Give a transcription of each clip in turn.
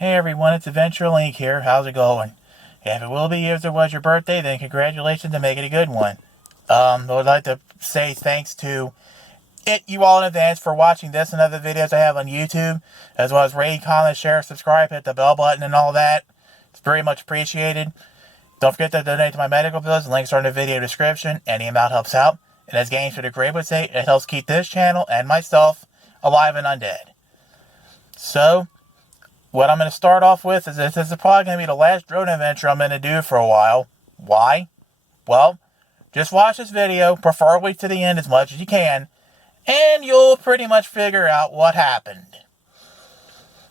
Hey everyone, it's Adventure Link here. How's it going? If it will be if it was your birthday, then congratulations and make it a good one. I would like to say thanks to you all in advance for watching this and other videos I have on YouTube, as well as rate, comment, share, subscribe, hit the bell button and all that. It's very much appreciated. Don't forget to donate to my medical bills. Links are in the video description. Any amount helps out. And as Games for the Grave would say, it helps keep this channel and myself alive and undead. So, what I'm going to start off with is this is probably going to be the last drone adventure I'm going to do for a while. Why? Well, just watch this video, preferably to the end as much as you can, and you'll pretty much figure out what happened.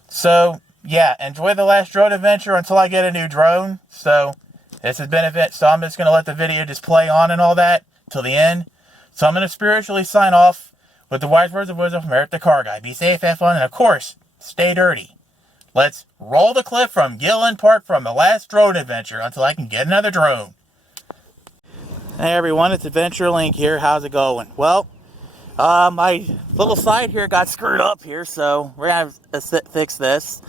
So, yeah, enjoy the last drone adventure until I get a new drone. So, this has been a bit, so I'm just going to let the video just play on and all that till the end. So, I'm going to spiritually sign off with the wise words of wisdom from Eric the Car Guy. Be safe, have fun, and of course, stay dirty. Let's roll the clip from Gillen Park from the last drone adventure until I can get another drone. Hey everyone, it's Adventure Link here. How's it going? Well, my little side here got screwed up here, so we're going to have to fix this.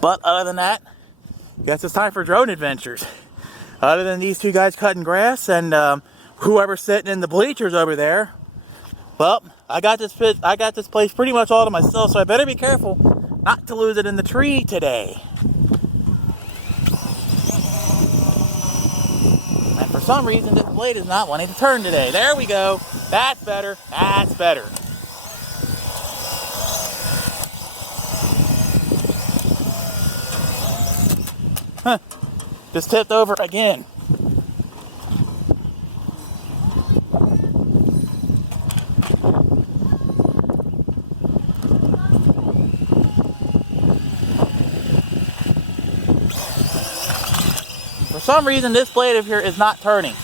But other than that, I guess it's time for drone adventures. Other than these two guys cutting grass and whoever's sitting in the bleachers over there, well, I got this place pretty much all to myself, so I better be careful not to lose it in the tree today. And for some reason, this blade is not wanting to turn today. There we go. That's better. That's better. Huh. Just tipped over again. For some reason, this blade of here is not turning.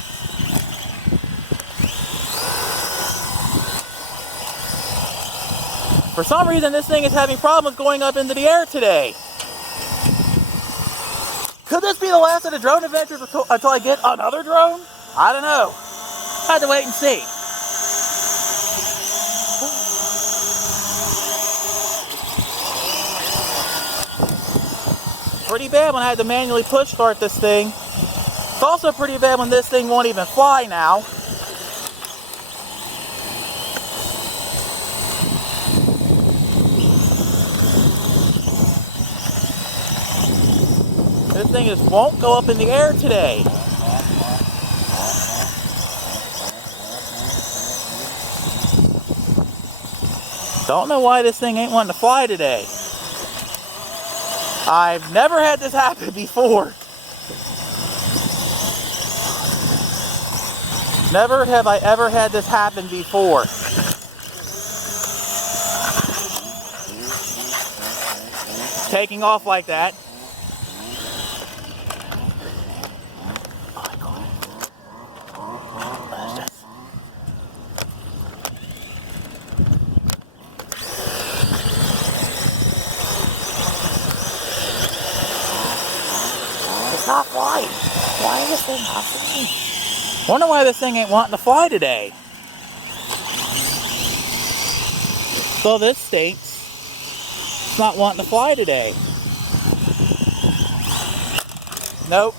For some reason, this thing is having problems going up into the air today. Could this be the last of the drone adventures until I get another drone? I don't know. I have to wait and see. Pretty bad when I had to manually push start this thing. It's also pretty bad when this thing won't even fly now. This thing just won't go up in the air today. Don't know why this thing ain't wanting to fly today. I've never had this happen before. Never have I ever had this happen before. Taking off like that. Not flying. Why is this thing not flying? Wonder why this thing ain't wanting to fly today. So this stinks. It's not wanting to fly today. Nope.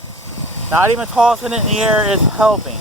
Not even tossing it in the air is helping.